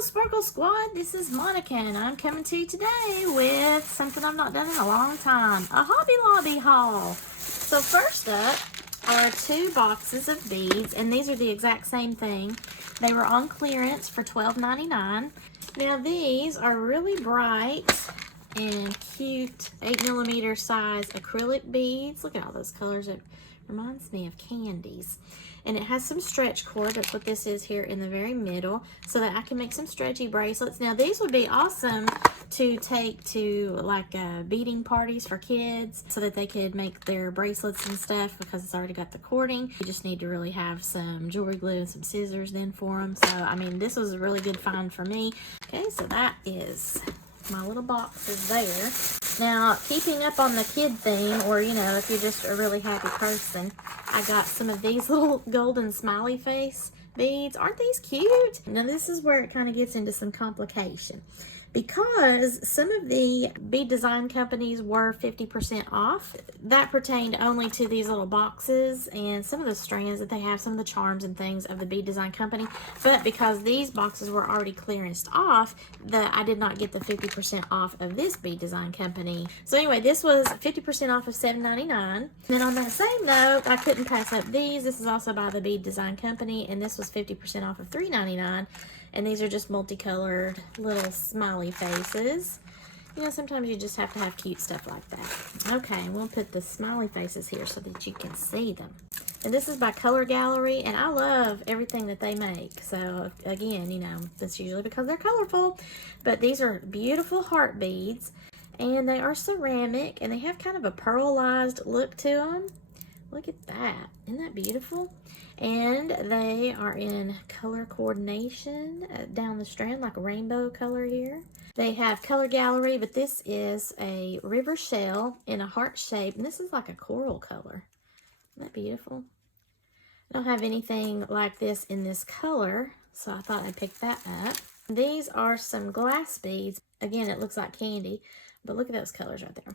Sparkle Squad, this is Monica and I'm coming to you today with something I've not done in a long time, a Hobby Lobby haul. So first up are 2 boxes of beads, and these are the exact same thing. They were on clearance for $12.99. Now these are really bright and cute 8mm size acrylic beads. Look at all those colors. It reminds me of candies. And it has some stretch cord. That's what this is here in the very middle, so that I can make some stretchy bracelets. Now these would be awesome to take to like beading parties for kids, so that they could make their bracelets and stuff, because it's already got the cording. You just need to really have some jewelry glue and some scissors then for them. So I mean, this was a really good find for me. Okay, so that is my little boxes there. Now, keeping up on the kid theme, or you know, if you're just a really happy person, I got some of these little golden smiley face beads. Aren't these cute? Now this is where it kind of gets into some complication, because some of the bead design companies were 50% off. That pertained only to these little boxes and some of the strands that they have, some of the charms and things of the bead design company. But because these boxes were already clearanced off, I did not get the 50% off of this bead design company. So anyway, this was 50% off of $7.99. Then on that same note, I couldn't pass up these. This is also by the bead design company, and this was 50% off of $3.99. And these are just multicolored little smiley faces. You know, sometimes you just have to have cute stuff like that. Okay, we'll put the smiley faces here so that you can see them. And this is by Color Gallery, and I love everything that they make. So again, you know, that's usually because they're colorful. But these are beautiful heart beads, and they are ceramic, and they have kind of a pearlized look to them. Look at that. Isn't that beautiful? And they are in color coordination down the strand, like a rainbow color here. They have Color Gallery, but this is a river shell in a heart shape, and this is like a coral color. Isn't that beautiful? I don't have anything like this in this color, so I thought I'd pick that up. These are some glass beads. Again, it looks like candy, but look at those colors right there.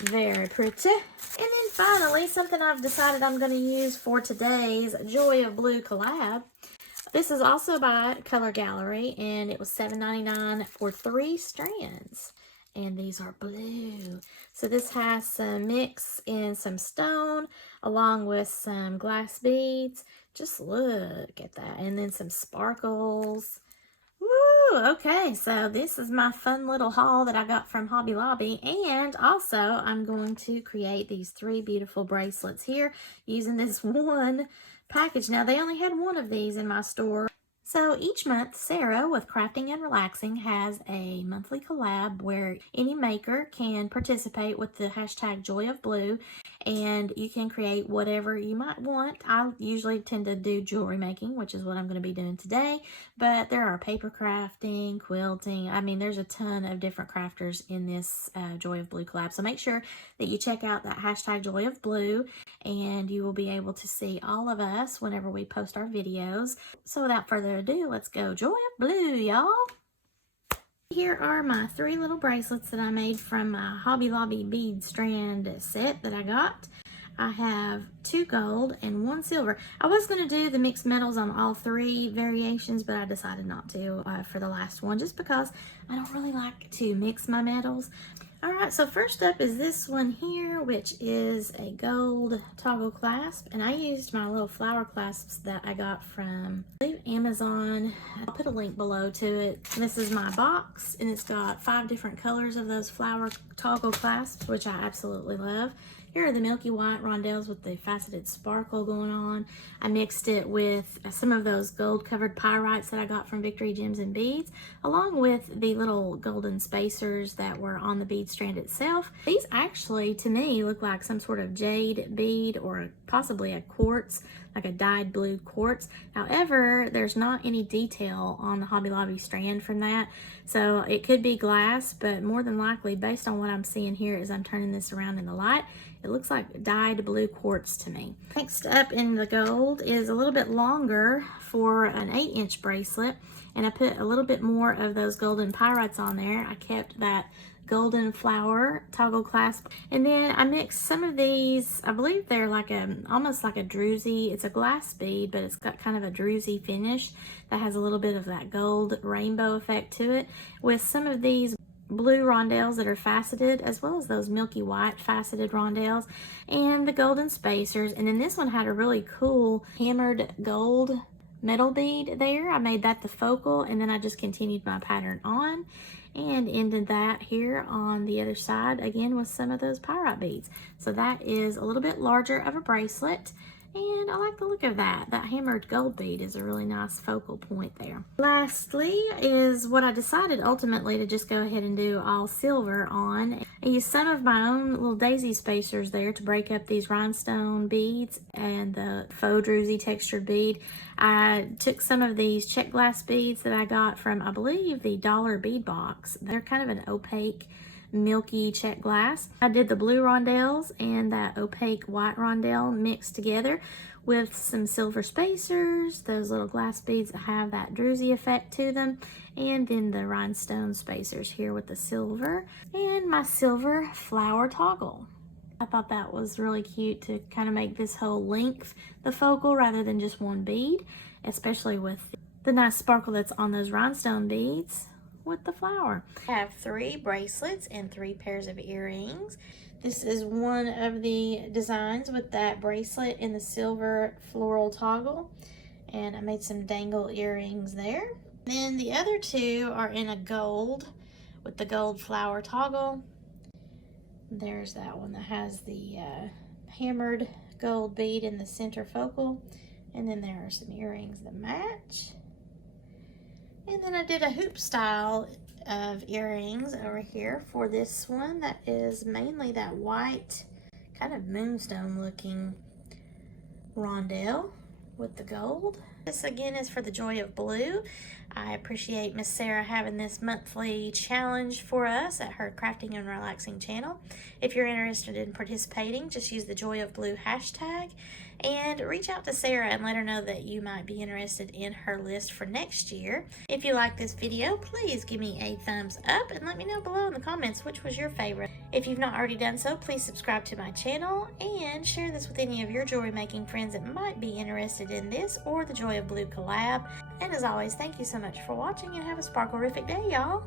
Very pretty. And then finally, something I've decided I'm going to use for today's Joy of Blue collab. This is also by Color Gallery, and it was $7.99 for 3 strands. And these are blue. So this has some mix in some stone along with some glass beads. Just look at that. And then some sparkles. Woo! Okay, so this is my fun little haul that I got from Hobby Lobby, and also I'm going to create these 3 beautiful bracelets here using this one package. Now, they only had 1 of these in my store. So each month, Sarah with Crafting and Relaxing has a monthly collab where any maker can participate with the hashtag Joy of Blue, and you can create whatever you might want. I usually tend to do jewelry making, which is what I'm going to be doing today, but there are paper crafting, quilting. I mean, there's a ton of different crafters in this Joy of Blue collab. So make sure that you check out that hashtag Joy of Blue, and you will be able to see all of us whenever we post our videos. So without further ado, let's go Joy of Blue, y'all. Here are my 3 little bracelets that I made from my Hobby Lobby bead strand set that I got. I have 2 gold and 1 silver. I was going to do the mixed metals on all 3 variations, but I decided not to for the last one, just because I don't really like to mix my metals. Alright, so first up is this one here, which is a gold toggle clasp, and I used my little flower clasps that I got from, I believe, Amazon. I'll put a link below to it. This is my box, and it's got 5 different colors of those flower toggle clasps, which I absolutely love. Here are the milky white rondelles with the faceted sparkle going on. I mixed it with some of those gold covered pyrites that I got from Victory Gems and Beads, along with the little golden spacers that were on the bead strand itself. These actually, to me, look like some sort of jade bead, or possibly a quartz, like a dyed blue quartz. However, there's not any detail on the Hobby Lobby strand from that. So it could be glass, but more than likely, based on what I'm seeing here as I'm turning this around in the light, it looks like dyed blue quartz to me. Next up in the gold is a little bit longer for an 8-inch bracelet, and I put a little bit more of those golden pyrites on there. I kept that golden flower toggle clasp. And then I mixed some of these, I believe they're like almost like a druzy. It's a glass bead, but it's got kind of a druzy finish that has a little bit of that gold rainbow effect to it, with some of these blue rondelles that are faceted, as well as those milky white faceted rondelles, and the golden spacers. And then this one had a really cool hammered gold metal bead there. I made that the focal, and then I just continued my pattern on and ended that here on the other side again with some of those pyrite beads. So that is a little bit larger of a bracelet, and I like the look of that. That hammered gold bead is a really nice focal point there. Lastly is what I decided ultimately to just go ahead and do all silver on. I used some of my own little daisy spacers there to break up these rhinestone beads and the faux druzy textured bead. I took some of these check glass beads that I got from, I believe, the Dollar Bead Box. They're kind of an opaque milky check glass. I did the blue rondelles and that opaque white rondelle mixed together with some silver spacers, those little glass beads that have that druzy effect to them, and then the rhinestone spacers here with the silver, and my silver flower toggle. I thought that was really cute to kind of make this whole length the focal rather than just one bead, especially with the nice sparkle that's on those rhinestone beads with the flower. I have 3 bracelets and 3 pairs of earrings. This is one of the designs with that bracelet in the silver floral toggle, and I made some dangle earrings there. Then the other 2 are in a gold with the gold flower toggle. There's that one that has the hammered gold bead in the center focal, and then there are some earrings that match. And then I did a hoop style of earrings over here for this one that is mainly that white kind of moonstone looking rondelle with the gold. This again is for the Joy of Blue. I appreciate Miss Sarah having this monthly challenge for us at her Crafting and Relaxing channel. If you're interested in participating, just use the Joy of Blue hashtag and reach out to Sarah and let her know that you might be interested in her list for next year. If you like this video, please give me a thumbs up and let me know below in the comments which was your favorite. If you've not already done so, please subscribe to my channel and share this with any of your jewelry making friends that might be interested in this or the Joy of Blue collab. And as always, thank you so much for watching and have a sparkle-rific day, y'all.